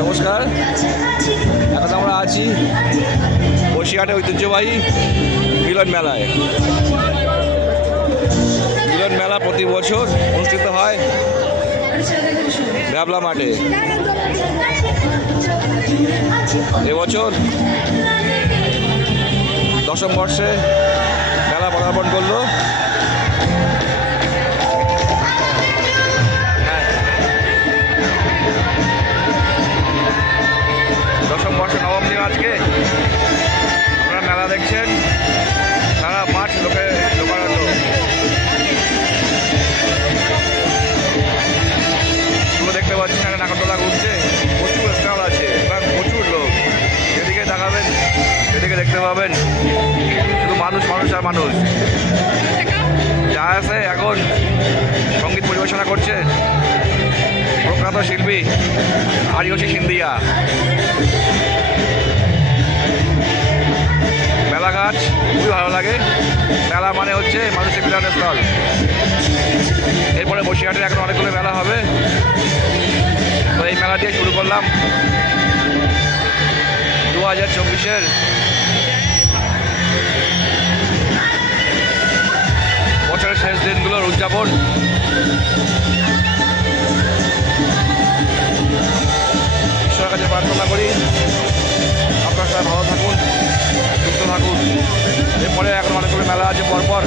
নমস্কার। এখন আমরা আছি বসিরহাটে ঐতিহ্যবাহী মিলন মেলায়। মিলন মেলা প্রতি বছর অনুষ্ঠিত হয় ভ্যাবলা মাঠে। এবছর 10ম বর্ষে মেলা পদার্পণ করলো। দশম বর্ষে নবম দিন আজকে আপনারা মেলা দেখছেন, সারা মাঠ লোকারণ্য। দেখতে পাচ্ছেন একটা নাগরদোলা ঘুরছে, প্রচুর স্টল আছে এবং প্রচুর লোক। যেদিকে তাকাবেন সেদিকে দেখতে পাবেন শুধু মানুষ মানুষ আর মানুষ। যা আছে এখন সঙ্গীত পরিবেশনা করছে প্রখ্যাত শিল্পী আরিয়সী সিন্ধিয়া। মেলাঘাট খুবই ভালো লাগে। মেলা মানে হচ্ছে মানুষের মিলনের স্থল। এরপরে বসিরহাটের এখন অনেকগুলো মেলা হবে, তো এই মেলা দিয়ে শুরু করলাম 2024-এর বছরের শেষ দিনগুলোর উদযাপন। ঈশ্বরের কাছে প্রার্থনা করি আপনারা সবাই ভালো থাকুন, সুস্থ থাকুন। এরপরে এখন অনেকগুলো মেলা আছে পরপর।